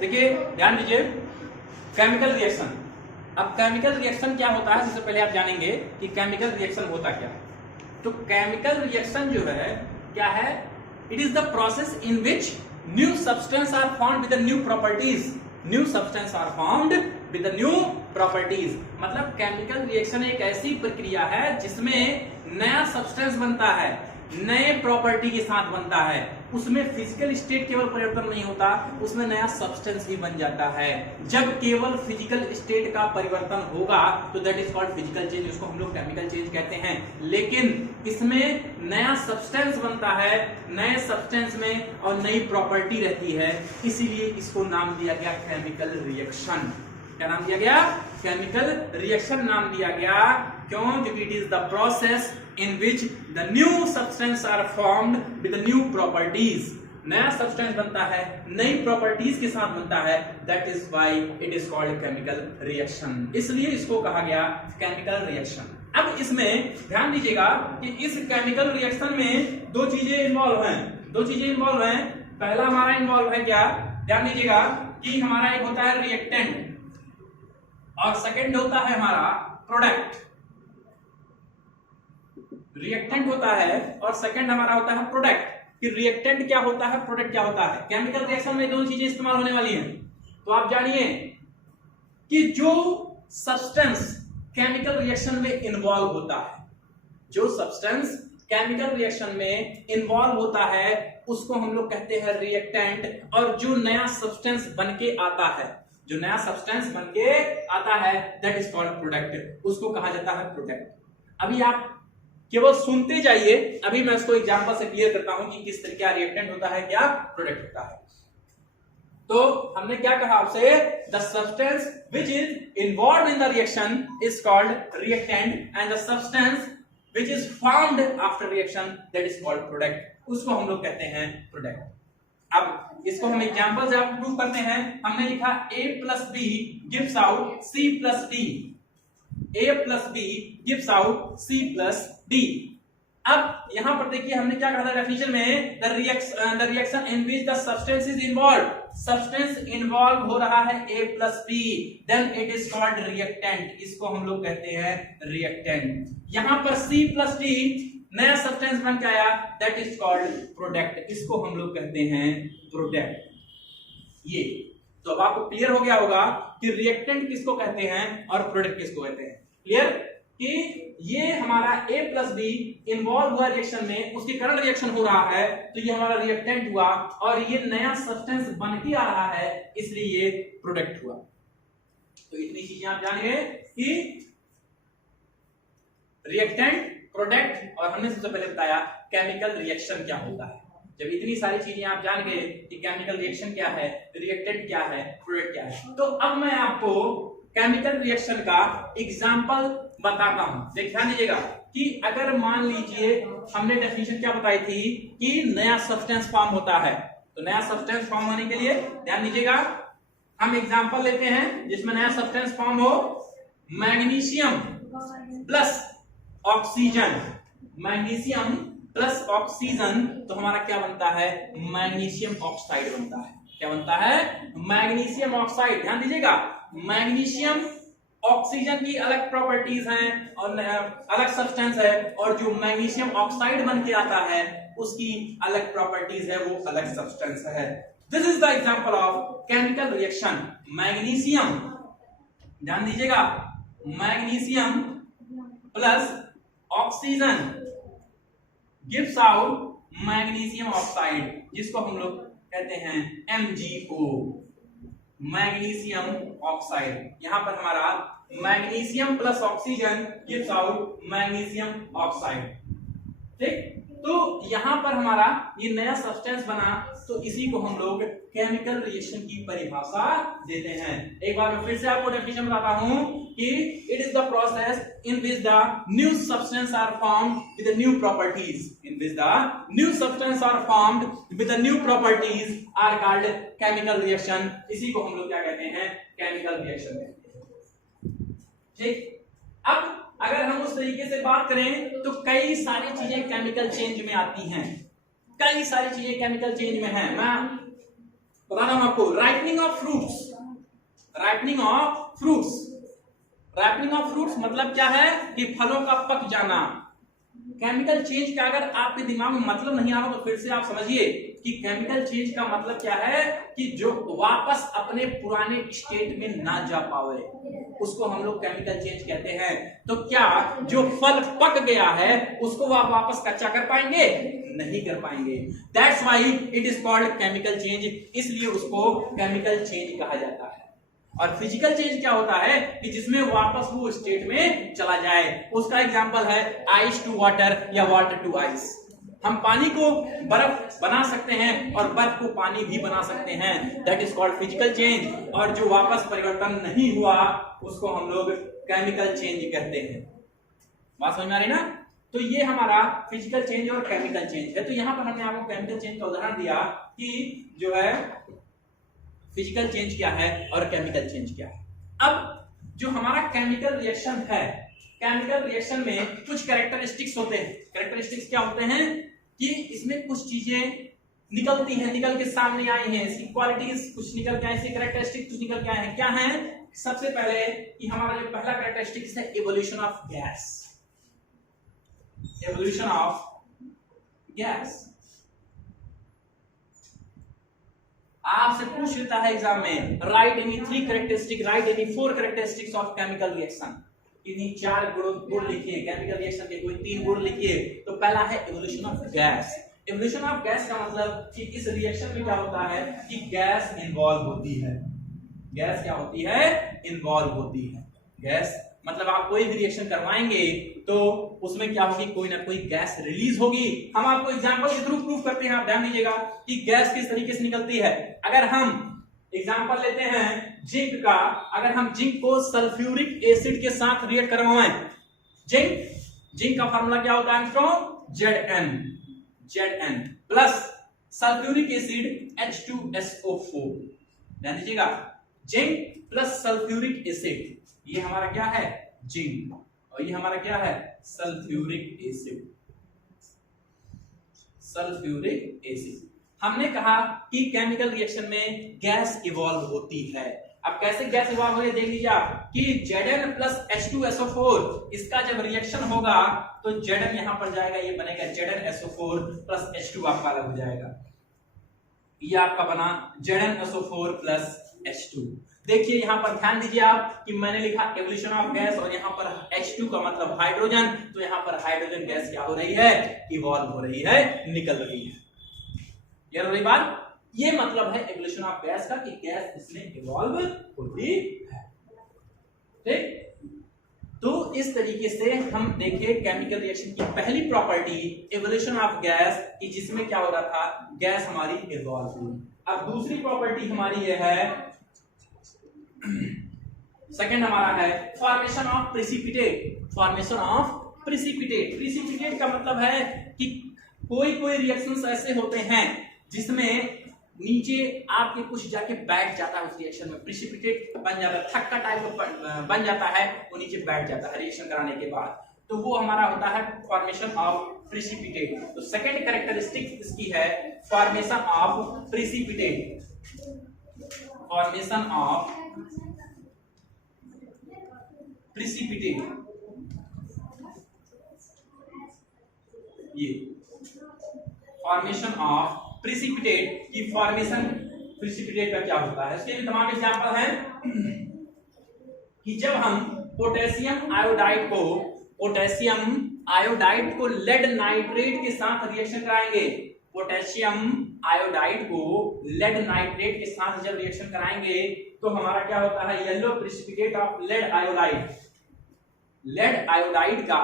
देखिए ध्यान दीजिए, केमिकल रिएक्शन। अब केमिकल रिएक्शन क्या होता है, सबसे पहले आप जानेंगे कि केमिकल रिएक्शन होता क्या है। तो केमिकल रिएक्शन जो है क्या है, it is the process in which new substance are formed with new properties. New substance are formed with new properties, मतलब केमिकल रिएक्शन एक ऐसी प्रक्रिया है जिसमें नया सब्सटेंस बनता है, नए प्रॉपर्टी के साथ बनता है। उसमें फिजिकल स्टेट केवल परिवर्तन नहीं होता, उसमें नया सब्सटेंस भी बन जाता है। जब केवल फिजिकल स्टेट का परिवर्तन होगा तो that is called physical change, उसको हम लोग केमिकल चेंज कहते हैं। लेकिन इसमें नया सब्सटेंस बनता है, नए सब्सटेंस में और नई प्रॉपर्टी रहती है, इसीलिए इसको नाम दिया गया केमिकल रिएक्शन। क्या नाम दिया गया? केमिकल रिएक्शन नाम दिया गया। क्यों? क्योंकि it is the process in which the new substance are formed with the new properties। नया सब्सटेंस बनता है, नई प्रॉपर्टीज के साथ बनता है, that is why it is called chemical reaction। इसलिए इसको कहा गया केमिकल रिएक्शन। अब इसमें ध्यान दीजिएगा कि इस केमिकल रिएक्शन में दो चीजें इन्वॉल्व हैं। पहला हमारा इन्वॉल्व है क्या, ध्यान दीजिएगा कि हमारा एक होता है रिएक्टेंट और सेकंड होता है हमारा प्रोडक्ट। रिएक्टेंट होता है और सेकंड हमारा होता है प्रोडक्ट। कि रिएक्टेंट क्या होता है, प्रोडक्ट क्या होता है। केमिकल रिएक्शन में दोनों चीजें इस्तेमाल होने वाली हैं। तो आप जानिए कि जो सब्सटेंस केमिकल रिएक्शन में इन्वॉल्व होता है, जो सब्सटेंस केमिकल रिएक्शन में इन्वॉल्व होता है उसको हम लोग कहते हैं रिएक्टेंट। और जो नया सब्सटेंस बनके आता है, जो नया सब्सटेंस बनके आता है दैट इज कॉल्ड प्रोडक्ट, उसको कहा जाता है प्रोडक्ट। अभी आप केवल सुनते जाइए, अभी मैं इसको एग्जांपल से क्लियर करता हूं कि किस तरह क्या रिएक्टेंट होता है, क्या प्रोडक्ट होता है। तो हमने क्या कहा आपसे, the substance which is involve in the reaction is called reactant and the substance which is formed after reaction that is called product, उसको हम लोग कहते हैं प्रोडक्ट। अब इसको हम एग्जांपल से आप प्रूव करते हैं। हमने लिखा a plus B gives out c plus d. A plus B gives out C plus D। अब यहां पर देखिए हमने क्या कहा था डेफिनेशन में, the reaction in which the substance is involve. Substance involve हो रहा है A plus B, then it is called reactant, इसको हम लोग कहते हैं रिएक्टेंट। यहां पर C प्लस D नया सब्सटेंस बन के आया, दैट इज कॉल्ड प्रोडक्ट, इसको हम लोग कहते हैं प्रोडक्ट। ये तो अब आपको क्लियर हो गया होगा कि रिएक्टेंट किसको कहते हैं और प्रोडक्ट किसको कहते हैं। क्लियर कि ये हमारा A प्लस बी इन्वॉल्व हुआ रिएक्शन में, उसके कारण रिएक्शन हो रहा है, तो ये हमारा रिएक्टेंट हुआ और ये नया सब्सटेंस बन के आ रहा है, इसलिए ये प्रोडक्ट हुआ। तो इतनी चीजें आप जान गए कि रिएक्टेंट, प्रोडक्ट और हमने सबसे पहले बताया केमिकल रिएक्शन क्या होता है। जब इतनी सारी चीजें आप जान गए कि केमिकल रिएक्शन क्या है, रिएक्टेंट क्या है, प्रोडक्ट क्या है, तो अब मैं आपको केमिकल रिएक्शन का एग्जांपल बताता हूं। ध्यान दीजिएगा कि अगर मान लीजिए हमने डेफिनेशन क्या बताई थी कि नया सब्सटेंस फॉर्म होता है, तो नया सब्सटेंस फॉर्म होने के लिए ध्यान दीजिएगा हम एग्जांपल लेते हैं जिसमें नया सब्सटेंस फॉर्म हो, magnesium plus oxygen. Magnesium plus oxygen, तो हमारा क्या बनता है, मैग्नीशियम ऑक्साइड बनता है। क्या बनता है, मैग्नीशियम ऑक्साइड। ध्यान दीजिएगा मैग्नीशियम ऑक्सीजन की अलग प्रॉपर्टीज हैं और अलग सब्सटेंस है, और जो मैग्नीशियम ऑक्साइड बन के आता है उसकी अलग प्रॉपर्टीज है, वो अलग सब्सटेंस है। This is the example of chemical reaction. Magnesium, ध्यान दीजिएगा, magnesium plus oxygen gives out magnesium oxide, जिसको हम लोग कहते हैं MgO, मैग्नीशियम ऑक्साइड। यहां पर हमारा magnesium plus oxygen gives out magnesium oxide. ठीक, तो यहां पर हमारा ये नया सब्सटेंस बना, तो इसी को हम लोग केमिकल रिएक्शन की परिभाषा देते हैं। एक बार मैं फिर से आपको डेफिनेशन बताता हूं कि it is the process in which the new substance are formed with the new properties. In which the new substance are formed with the new properties are called chemical reaction. इसी को हम लोग क्या कहते हैं, केमिकल रिएक्शन कहते हैं। ठीक, अब अगर हम उस तरीके से बात करें तो कई सारी चीजें केमिकल चेंज में आती हैं, कई सारी चीजें केमिकल चेंज में हैं। मैं बता रहा हूं आपको, ripening of fruits, ripening of fruits, ripening of fruits मतलब क्या है कि फलों का पक जाना। केमिकल चेंज का अगर आपके दिमाग में मतलब नहीं आ रहा तो फिर से आप समझिए कि केमिकल चेंज का मतलब क्या है कि जो वापस अपने पुराने स्टेट में ना जा पावे, उसको हम लोग केमिकल चेंज कहते हैं। तो क्या जो फल पक गया है उसको आप वापस कच्चा कर पाएंगे? नहीं कर पाएंगे। That's why it is called chemical change, इसलिए उसको केमिकल चेंज कहा जाता है। और फिजिकल चेंज क्या होता है कि जिसमें वापस वो स्टेट में चला जाए। उसका एग्जांपल है आइस टू वाटर या वाटर टू आइस। हम पानी को बर्फ बना सकते हैं और बर्फ को पानी भी बना सकते हैं, that is called physical change. और जो वापस परिवर्तन नहीं हुआ उसको हम लोग केमिकल चेंज कहते हैं। बात समझ में आ रही ना? तो ये हमारा फिजिकल चेंज और केमिकल चेंज है। तो यहां पर हमने आपको केमिकल चेंज का उदाहरण दिया कि जो है फिजिकल चेंज क्या है और केमिकल चेंज क्या है। अब जो हमारा केमिकल रिएक्शन है, केमिकल रिएक्शन में कुछ कैरेक्टरिस्टिक्स होते हैं। कैरेक्टरिस्टिक्स क्या होते हैं कि इसमें कुछ चीजें निकलती हैं, निकल के सामने आई हैं, इसकी क्वालिटीज कुछ निकल के आई, इसकी कैरेक्टरिस्टिक्स कुछ निकल के आए हैं। क्या है? सबसे पहले कि हमारा जो पहला कैरेक्टरिस्टिक्स है evolution of gas, evolution of gas. आपसे पूछ लेता है एग्जाम में, right any 3 characteristic, right any 4 characteristics of chemical reaction. इन्हीं 4 गुण लिखिए, केमिकल रिएक्शन के कोई 3 गुण लिखिए। तो पहला है evolution of gas. Evolution of gas का मतलब कि इस रिएक्शन में क्या होता है कि गैस इन्वॉल्व होती है। गैस क्या होती है? इन्वॉल्व होती है। गैस मतलब आप कोई भी रिएक्शन करवाएंगे तो उसमें क्या होगी, कोई ना कोई गैस रिलीज होगी। हम आपको एग्जांपल के थ्रू प्रूफ करते हैं, आप ध्यान दीजिएगा कि गैस किस तरीके से निकलती है। अगर हम एग्जांपल लेते हैं जिंक का, अगर हम जिंक को सल्फ्यूरिक एसिड के साथ रिएक्ट करवाएं, जिंक का फार्मूला क्या होता है strong? Zn plus sulphuric acid H2SO4। ध्यान दीजिएगा, जिंक प्लस सल्फ्यूरिक एसिड, ये हमारा क्या है? जिंक, और ये हमारा क्या है? Sulphuric acid. Sulphuric acid. हमने कहा कि केमिकल रिएक्शन में गैस इवॉल्व होती है। अब कैसे गैस इवॉल्व हो रही है देख लीजिए आप कि Zn प्लस H2SO4, इसका जब रिएक्शन होगा तो Zn यहां पर जाएगा, ये बनेगा ZnSO4 प्लस H2 आपका अलग हो जाएगा। ये आपका बना ZnSO4 प्लस H2। देखिए यहां पर ध्यान दीजिए आप कि मैंने लिखा इवोल्यूशन ऑफ गैस और यहां पर H2 का मतलब हाइड्रोजन, तो यहां पर हाइड्रोजन गैस क्या हो रही है? इवॉल्व हो रही है, निकल रही है। क्लियर हो रही बात? ये मतलब है इवोल्यूशन ऑफ गैस का कि गैस इसमें इवॉल्व होती है। ठीक? तो इस तरीके से हम देखें केमिकल रिएक्शन की पहली प्रॉपर्टी इवोल्यूशन ऑफ गैस की, जिसमें क्या हो रहा था? गैस हमारी इवॉल्व हुई। अब दूसरी प्रॉपर्टी हमारी ये है, सेकंड हमारा है formation of precipitate. Formation of precipitate, precipitate का मतलब है कि कोई रिएक्शंस ऐसे होते हैं जिसमें नीचे आपके कुछ जाके बैठ जाता है, उस रिएक्शन में प्रेसिपिटेट बन जाता है, थक्का टाइप बन जाता है, वो नीचे बैठ जाता है रिएक्शन कराने के बाद, तो वो हमारा होता है फॉर्मेशन ऑफ प्रेसिपिटेट। तो सेकंड कैरेक्टरिस्टिक इसकी है formation of precipitate. Formation of precipitate, ये फॉर्मेशन ऑफ प्रेसिपिटेट की फॉर्मेशन प्रेसिपिटेट का क्या होता है, इसके भी तमाम एग्जांपल हैं कि जब हम पोटेशियम आयोडाइड को लेड नाइट्रेट के साथ रिएक्शन कराएंगे, पोटेशियम आयोडाइड को लेड नाइट्रेट के साथ जब रिएक्शन कराएंगे तो हमारा क्या होता है? Yellow precipitate of lead iodide. Lead iodide का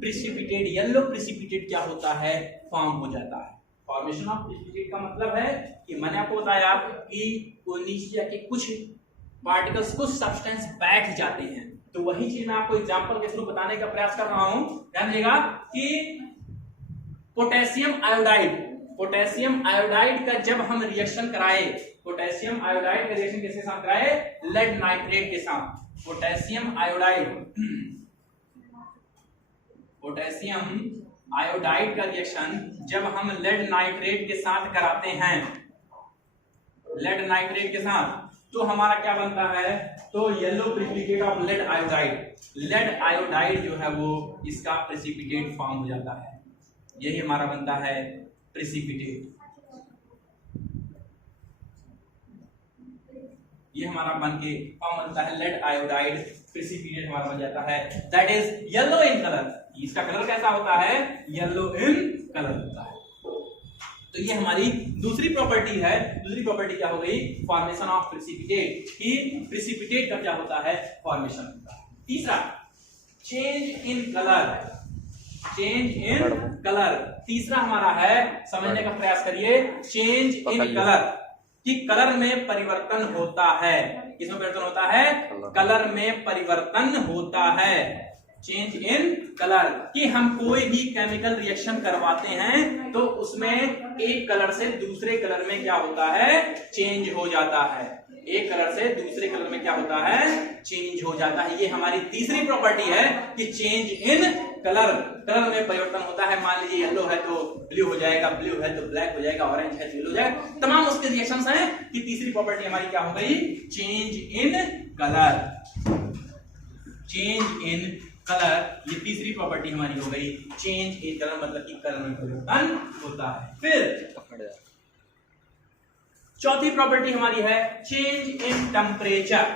प्रेसिपिटेट, येलो प्रेसिपिटेट क्या होता है? फॉर्म हो जाता है। फॉर्मेशन ऑफ प्रेसिपिटेट का मतलब है कि मैंने आपको बताया कि नीचे के कुछ पार्टिकल्स, कुछ सब्सटेंस बैठ जाते हैं, तो वही चीज मैं आपको एग्जांपल के थ्रू बताने का प्रयास कर रहा हूं। ध्यान दीजिएगा कि पोटेशियम आयोडाइड का जब हम रिएक्शन कराए, पोटेशियम आयोडाइड का रिएक्शन किसके साथ कराए? लेड नाइट्रेट के साथ। पोटेशियम आयोडाइड का रिएक्शन जब हम लेड नाइट्रेट के साथ कराते हैं, लेड नाइट्रेट के साथ, तो हमारा क्या बनता है, तो yellow precipitate of lead iodide, lead iodide जो है वो इसका प्रेसिपिटेट फॉर्म हो जाता है, यही हमारा बनता है प्रेसिपिटेट। ये हमारा बन के फॉर्म बनता है लेड आयोडाइड प्रेसिपिटेट हमारा बन जाता है, that is yellow in colour. इसका कलर कैसा होता है, येलो इन कलर होता है। तो ये हमारी दूसरी प्रॉपर्टी है। दूसरी प्रॉपर्टी क्या हो गई, फॉर्मेशन ऑफ प्रेसिपिटेट, कि प्रेसिपिटेट का क्या होता है, फॉर्मेशन होता है। तीसरा change in colour, change in colour. तीसरा हमारा है, समझने का प्रयास करिए, चेंज इन कलर, कि कलर में परिवर्तन होता है। किसमें परिवर्तन होता है, कलर में परिवर्तन होता है। चेंज इन कलर, कि हम कोई भी केमिकल रिएक्शन करवाते हैं तो उसमें एक कलर से दूसरे कलर में क्या होता है, चेंज हो जाता है। एक कलर से दूसरे कलर में क्या होता है, चेंज हो जाता है। ये हमारी तीसरी प्रॉपर्टी है कि चेंज इन कलर, कलर में परिवर्तन होता है। मान लीजिए येलो है तो ब्लू हो जाएगा, ब्लू है तो ब्लैक हो जाएगा, ऑरेंज है तो येलो हो जाएगा, तमाम उसके रिएक्शंस हैं। कि तीसरी प्रॉपर्टी हमारी क्या हो गई, change in colour, change in colour. ये तीसरी प्रॉपर्टी हमारी हो गई, चेंज इन कलर, मतलब कि कलर में परिवर्तन होता है। फिर चौथी प्रॉपर्टी हमारी है change in temperature,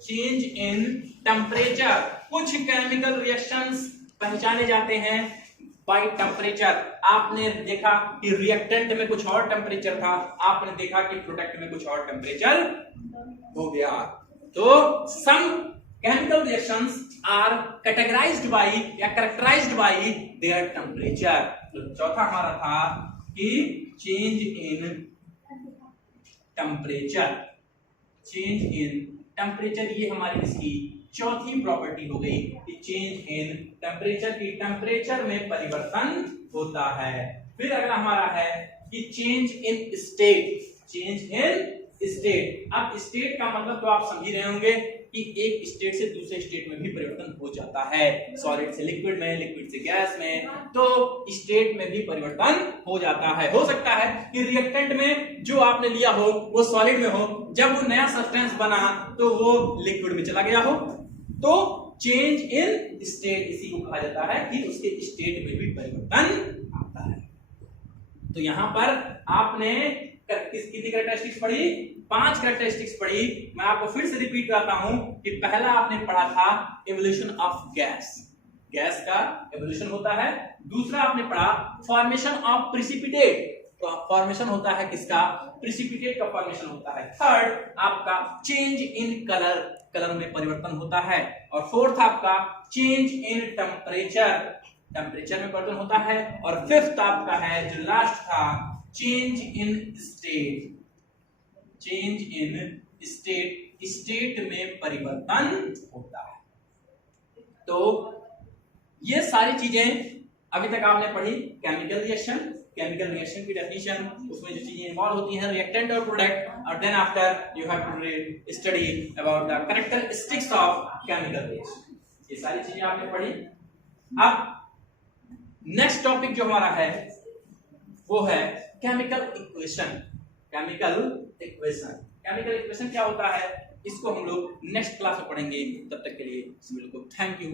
change in temperature. कुछ केमिकल रिएक्शंस पहचाने जाते हैं बाय टेम्परेचर। आपने देखा कि रिएक्टेंट में कुछ और टेम्परेचर था, आपने देखा कि प्रोडक्ट में कुछ और टेम्परेचर हो गया। तो some chemical reactions are categorised by या कैरेक्टराइज्ड बाय देयर टेम्परेचर। तो चौथा हमारा था कि change in temperature, change in temperature. ये हमारी इसकी चौथी प्रॉपर्टी हो गई कि चेंज इन टेम्परेचर, की टेम्परेचर में परिवर्तन होता है। फिर अगला हमारा है कि change in state, change in state. अब स्टेट का मतलब तो आप समझ ही रहे होंगे कि एक स्टेट से दूसरे स्टेट में भी परिवर्तन हो जाता है, सॉलिड से लिक्विड में, लिक्विड से गैस में, तो स्टेट में भी परिवर्तन हो जाता है। हो सकता है कि रिएक्टेंट में जो आपने लिया हो वो सॉलिड में हो, जब वो नया सब्सटेंस बना तो वो लिक्विड में चला गया हो। तो चेंज इन स्टेट इसी को कहा जाता है कि उसके स्टेट में भी परिवर्तन आता है। तो यहां पर आपने कितनी कैरेक्टरिस्टिक्स पढ़ी, 5 कैरेक्टरिस्टिक्स पढ़ी। मैं आपको फिर से रिपीट करता हूं कि पहला आपने पढ़ा था इवोल्यूशन ऑफ गैस, गैस का इवोल्यूशन होता है। दूसरा आपने पढ़ा फॉर्मेशन ऑफ प्रेसिपिटेट, तो फॉर्मेशन होता है किसका, प्रेसिपिटेट का फॉर्मेशन होता है। थर्ड आपका चेंज इन कलर, कलर में परिवर्तन होता है। और फोर्थ आपका चेंज इन टेम्परेचर, टेम्परेचर में परिवर्तन होता है। और फिफ्थ आपका है जो लास्ट था, change in state, change in state, state में परिवर्तन होता है। तो ये सारी चीजें अभी तक आपने पढ़ी। केमिकल रिएक्शन, केमिकल रिएक्शन की डेफिनेशन, उसमें जो चीजें इन्वॉल्व होती हैं, रिएक्टेंट और प्रोडक्ट, और then after you have to study about the characteristics of chemical reaction. ये सारी चीजें आपने पढ़ी। अब नेक्स्ट टॉपिक जो हमारा है वो है chemical equation. Chemical equation, chemical equation क्या होता है इसको हम लोग नेक्स्ट क्लास में पढ़ेंगे। तब तक के लिए सभी लोगों को थैंक यू।